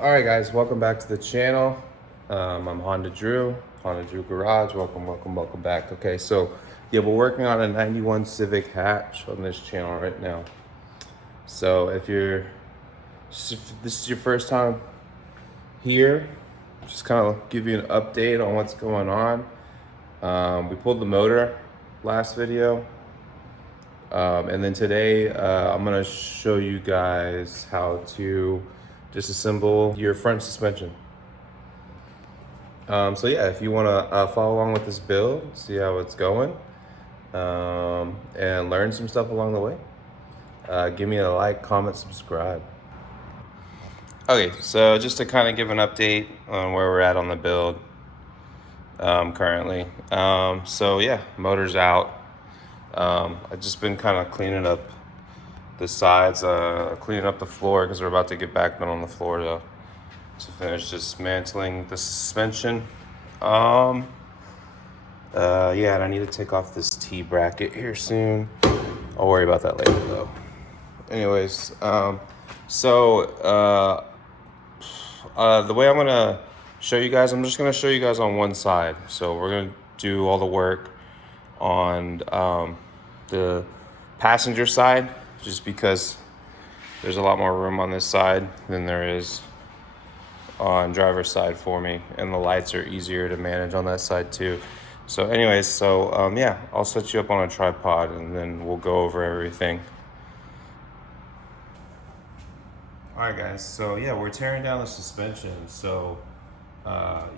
All right, guys, welcome back to the channel. I'm Honda Drew Garage. Welcome back. Okay, so yeah, we're working on a 91 Civic hatch on this channel right now. So if this is your first time here, just kind of give you an update on what's going on. We pulled the motor last video. And then today, I'm gonna show you guys how to disassemble your front suspension. So yeah, if you wanna follow along with this build, see how it's going, and learn some stuff along the way, give me a like, comment, subscribe. Okay, so just to kind of give an update on where we're at on the build currently. So yeah, motor's out. I've just been kind of cleaning up the sides, cleaning up the floor because we're about to get back on the floor to finish dismantling the suspension. Yeah, and I need to take off this T-bracket here soon. I'll worry about that later though. Anyways, the way I'm gonna show you guys, I'm just gonna show you guys on one side. So we're gonna do all the work on the passenger side, just because there's a lot more room on this side than there is on driver's side for me, and the lights are easier to manage on that side too. So anyways, yeah, I'll set you up on a tripod and then we'll go over everything. All right, guys, so yeah, we're tearing down the suspension. So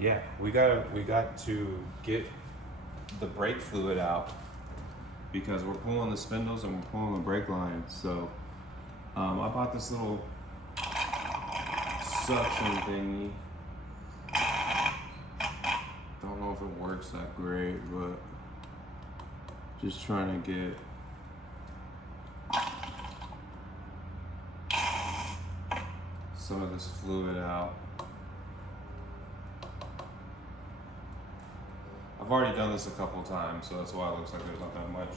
yeah, we got to get the brake fluid out because we're pulling the spindles and we're pulling the brake lines. So I bought this little suction thingy. Don't know if it works that great, but just trying to get some of this fluid out. I've already done this a couple times, so that's why it looks like there's not that much.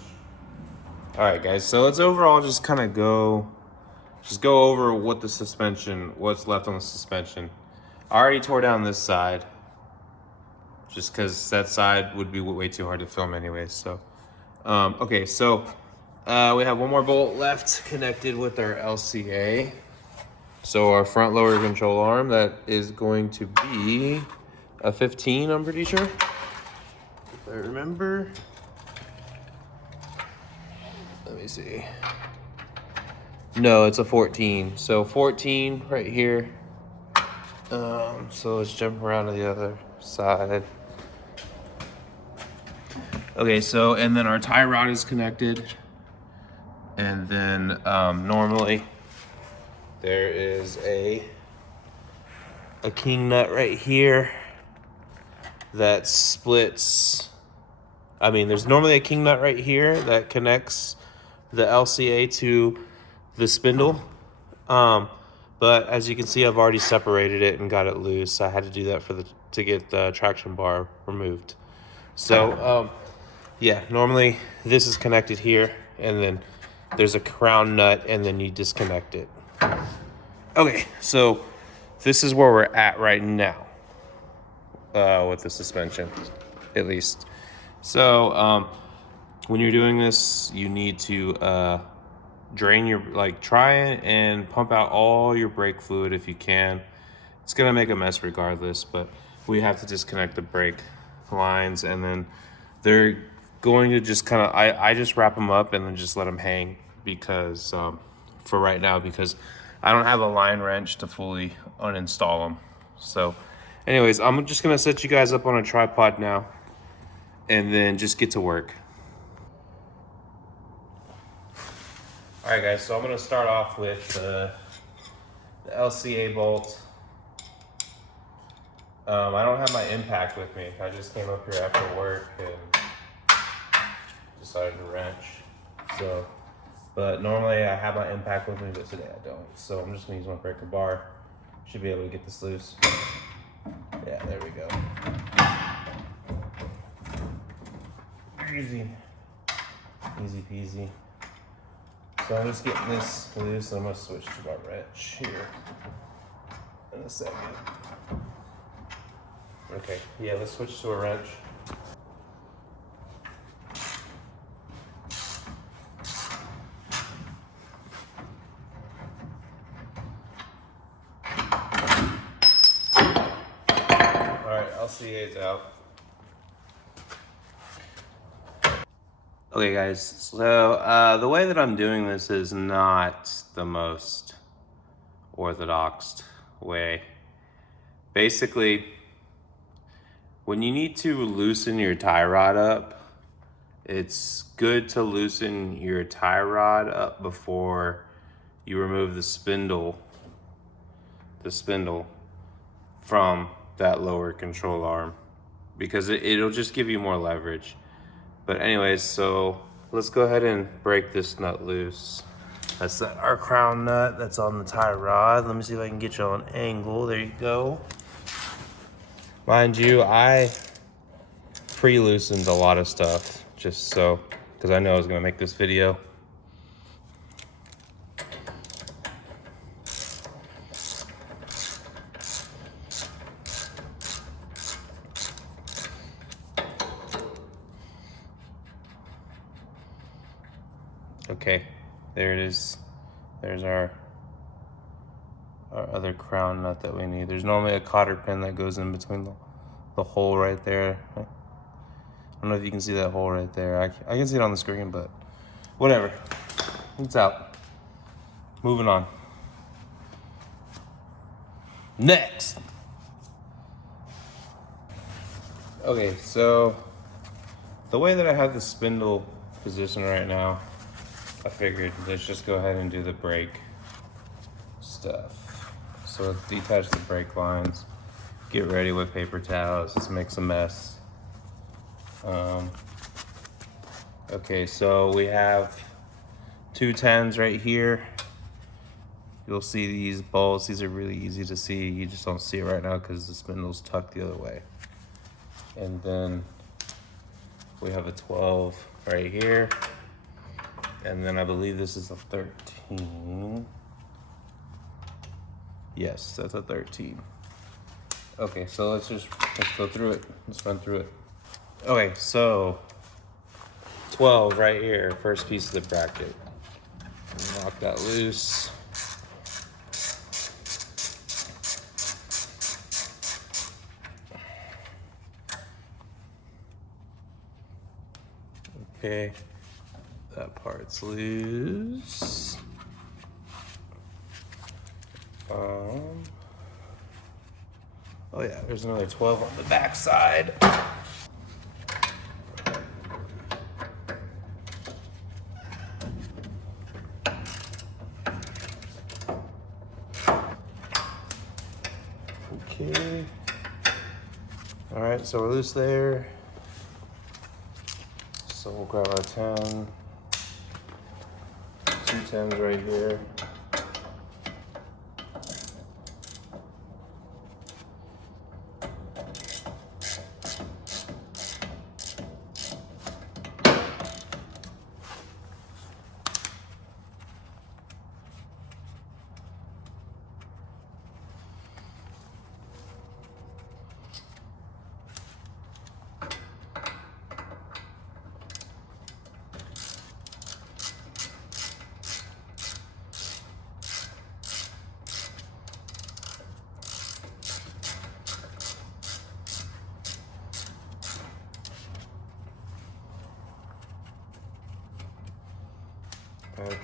All right, guys, so let's overall just kind of go over what's left on the suspension. I already tore down this side, just because that side would be way too hard to film anyways. So, okay, so we have one more bolt left connected with our LCA. So our front lower control arm, that is going to be a 15, I'm pretty sure, if I remember. Let me see. No, it's a 14. So 14 right here. So let's jump around to the other side. Okay, so, and then our tie rod is connected. And then normally there is a king nut right here that splits. I mean, there's normally a king nut right here that connects the LCA to the spindle. But as you can see, I've already separated it and got it loose. I had to do that to get the traction bar removed. So, yeah, normally this is connected here, and then there's a crown nut, and then you disconnect it. Okay, so this is where we're at right now with the suspension, at least. So when you're doing this, you need to drain try and pump out all your brake fluid if you can. It's gonna make a mess regardless, but we have to disconnect the brake lines, and then they're going to just kind of, I just wrap them up and then just let them hang because for right now, because I don't have a line wrench to fully uninstall them. So anyways, I'm just gonna set you guys up on a tripod now and then just get to work. All right, guys, so I'm gonna start off with the LCA bolt. I don't have my impact with me. I just came up here after work and decided to wrench. So, but normally I have my impact with me, but today I don't. So I'm just gonna use my breaker bar. Should be able to get this loose. Yeah, there we go. Easy. Easy peasy. So I'm just getting this loose. I'm gonna switch to my wrench here. in a second. Okay, yeah, let's switch to a wrench. Alright, LCA's out. Okay guys, so the way that I'm doing this is not the most orthodox way. Basically, when you need to loosen your tie rod up, it's good to loosen your tie rod up before you remove the spindle from that lower control arm, because it'll just give you more leverage. But anyways, so let's go ahead and break this nut loose. That's our crown nut that's on the tie rod. Let me see if I can get you on angle. There you go. Mind you, I pre-loosened a lot of stuff just so, because I know I was gonna make this video. Okay, there it is. There's our other crown nut that we need. There's normally a cotter pin that goes in between the hole right there. I don't know if you can see that hole right there. I can see it on the screen, but whatever. It's out. Moving on. Next. Okay, so the way that I have the spindle positioned right now, I figured let's just go ahead and do the brake stuff. So let's detach the brake lines, get ready with paper towels, let's make some mess. Okay, so we have 210s right here. You'll see these bolts. These are really easy to see. You just don't see it right now because the spindle's tucked the other way. And then we have a 12 right here. And then I believe this is a 13. Yes, that's a 13. Okay, so let's go through it. Let's run through it. Okay, so 12 right here, first piece of the bracket. Lock that loose. Okay, that part's loose. Oh yeah, there's another 12 on the back side. Okay. All right, so we're loose there. So we'll grab our 10. 2 10s right here.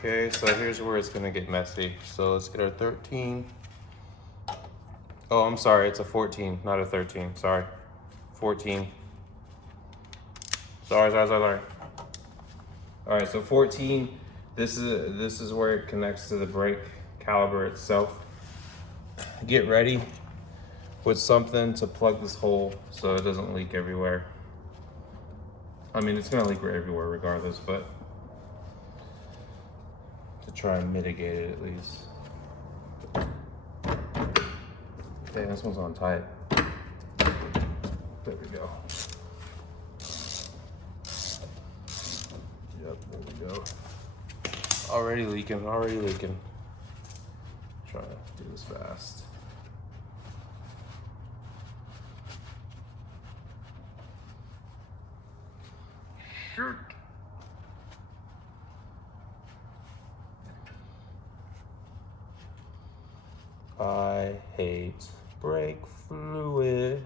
Okay, so here's where it's gonna get messy. So let's get our 13. Oh, I'm sorry, it's a 14, not a 13, sorry. 14. Sorry. All right, so 14, this is where it connects to the brake caliper itself. Get ready with something to plug this hole so it doesn't leak everywhere. I mean, it's gonna leak everywhere regardless, but to try and mitigate it at least. Dang, this one's on tight. There we go. Yep, there we go. Already leaking. Try to do this fast. shoot. I hate brake fluid.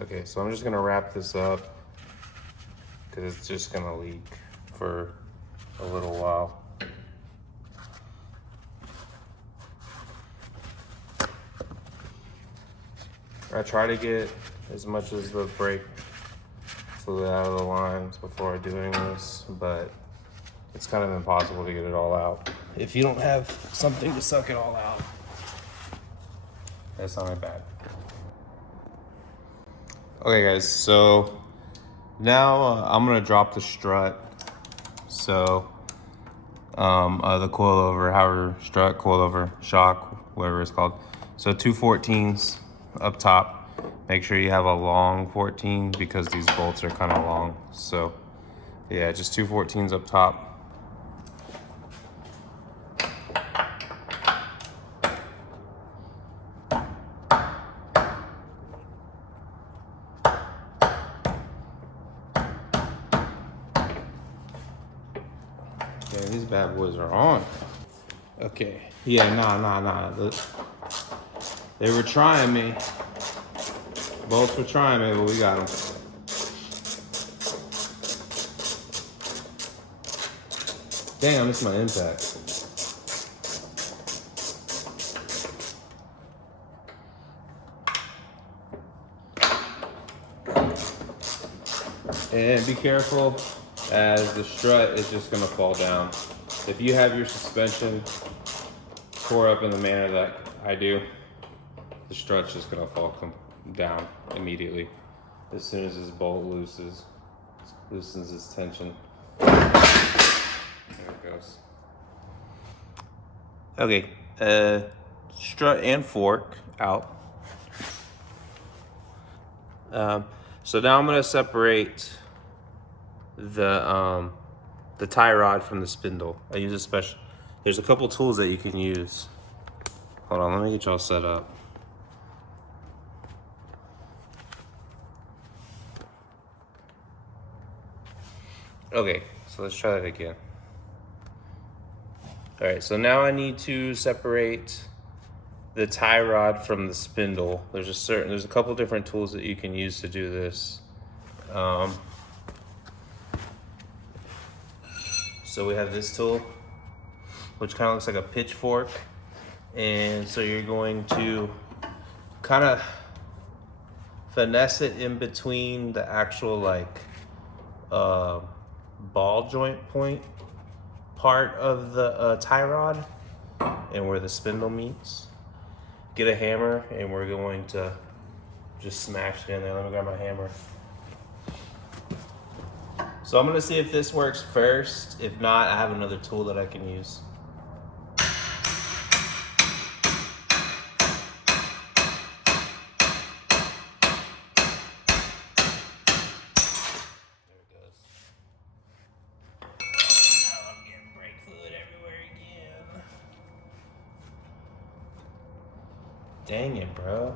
Okay, so I'm just gonna wrap this up because it's just gonna leak for a little while. I try to get as much as the brake fluid out of the lines before I do any of this, but it's kind of impossible to get it all out if you don't have something to suck it all out. That's not that bad. Okay guys, so now I'm gonna drop the strut. So the coilover, however, strut, coilover, shock, whatever it's called. So 2 14s up top. Make sure you have a long 14 because these bolts are kind of long. So yeah, just 2 14s up top. Yeah, these bad boys are on. Okay, yeah, nah. They were trying me. Both were trying me, but we got them. Dang, I missed my impact. And be careful, as the strut is just gonna fall down. If you have your suspension tore up in the manner that I do, the strut's just gonna fall down immediately as soon as this bolt loosens its tension. There it goes. Okay, strut and fork out. So now I'm gonna separate the tie rod from the spindle. I use a special. There's a couple tools that you can use. Hold on, let me get y'all set up. Okay, so let's try that again. All right, so now I need to separate the tie rod from the spindle. There's a couple different tools that you can use to do this. So we have this tool, which kind of looks like a pitchfork. And so you're going to kind of finesse it in between the actual ball joint point part of the tie rod and where the spindle meets. Get a hammer and we're going to just smash it in there. Let me grab my hammer. So I'm gonna see if this works first. If not, I have another tool that I can use. There it goes. Now I'm getting brake fluid everywhere again. Dang it, bro.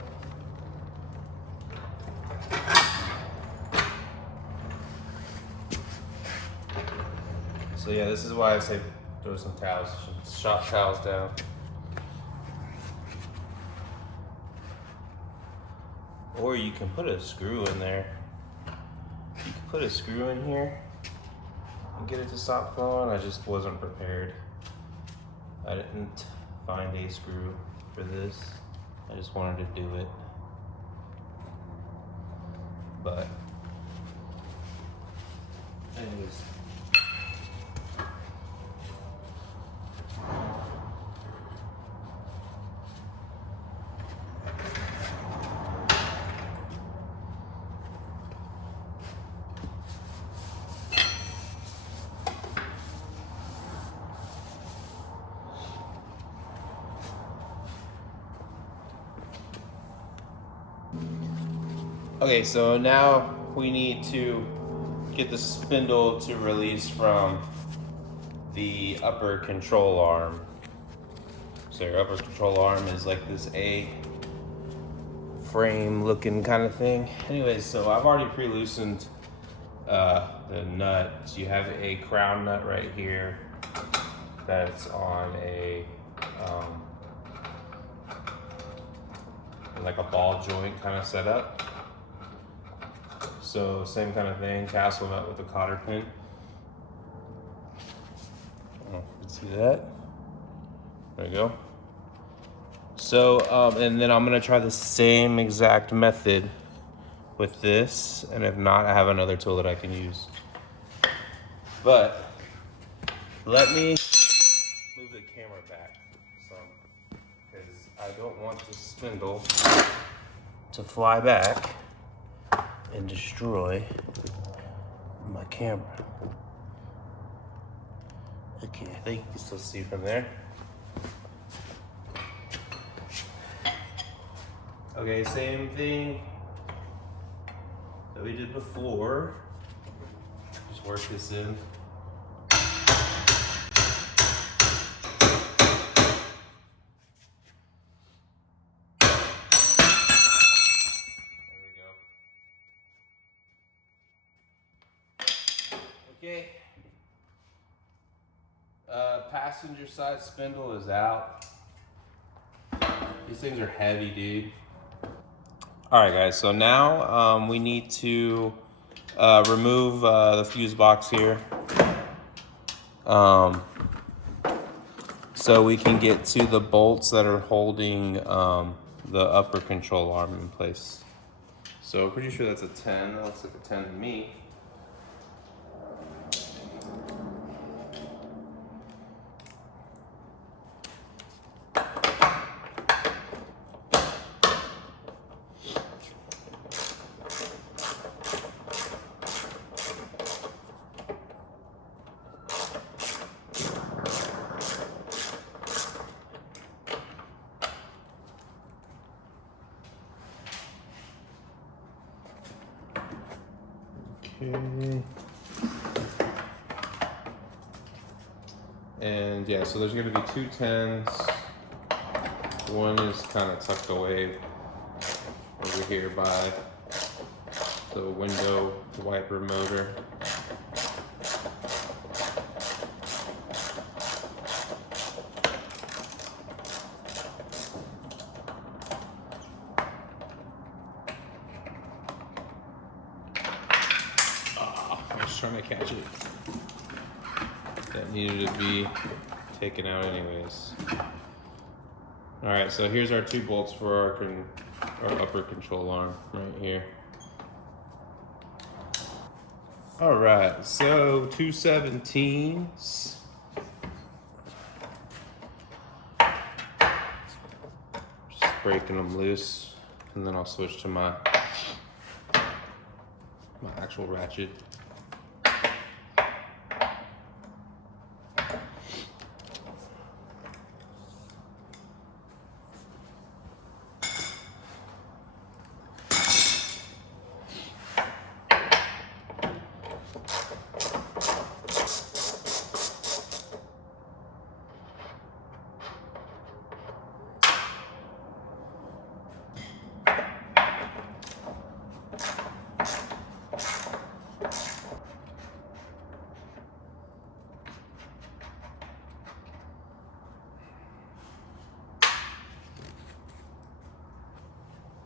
So yeah, this is why I say throw some towels, shop towels down. Or you can put a screw in there. You can put a screw in here and get it to stop flowing. I just wasn't prepared. I didn't find a screw for this. I just wanted to do it. But anyways. Okay, so now we need to get the spindle to release from the upper control arm. So your upper control arm is like this A frame looking kind of thing. Anyways, so I've already pre-loosened the nut. So you have a crown nut right here that's on a like a ball joint kind of setup. So same kind of thing, castle nut with a cotter pin. I don't know if you can see that. There you go. So, and then I'm gonna try the same exact method with this, and if not, I have another tool that I can use. But let me move the camera back some, because I don't want the spindle to fly back and destroy my camera. Okay, I think you can still see from there. Okay, same thing that we did before. Just work this in. There we go. Okay. Passenger side spindle is out. These things are heavy, dude. All right, guys, so now we need to remove the fuse box here so we can get to the bolts that are holding the upper control arm in place. So pretty sure that's a 10. That looks like a 10 to me. Okay. And yeah, so there's gonna be two 10s. One is kind of tucked away over here by the window wiper motor. I was trying to catch it. That needed to be taken out anyways. All right, so here's our two bolts for our upper control arm right here. All right, so 217s. Just breaking them loose, and then I'll switch to my actual ratchet.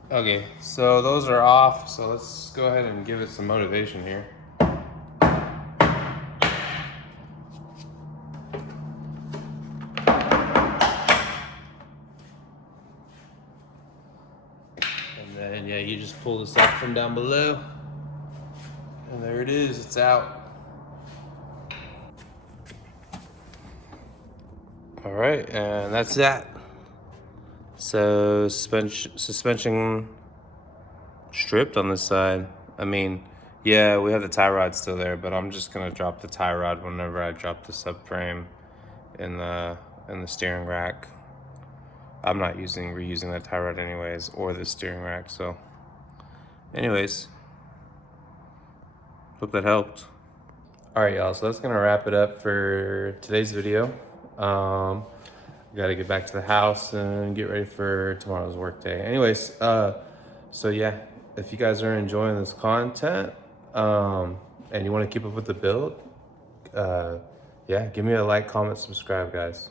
Okay, so those are off, so let's go ahead and give it some motivation here. And then, yeah, you just pull this up from down below. And there it is, it's out. All right, and that's that. So suspension stripped on this side. I mean, yeah, we have the tie rod still there, but I'm just gonna drop the tie rod whenever I drop the subframe in the steering rack. I'm not reusing that tie rod anyways, or the steering rack. So, anyways, hope that helped. All right, y'all. So that's gonna wrap it up for today's video. Got to get back to the house and get ready for tomorrow's work day. Anyways, So yeah, if you guys are enjoying this content, and you want to keep up with the build, yeah, give me a like, comment, subscribe, guys.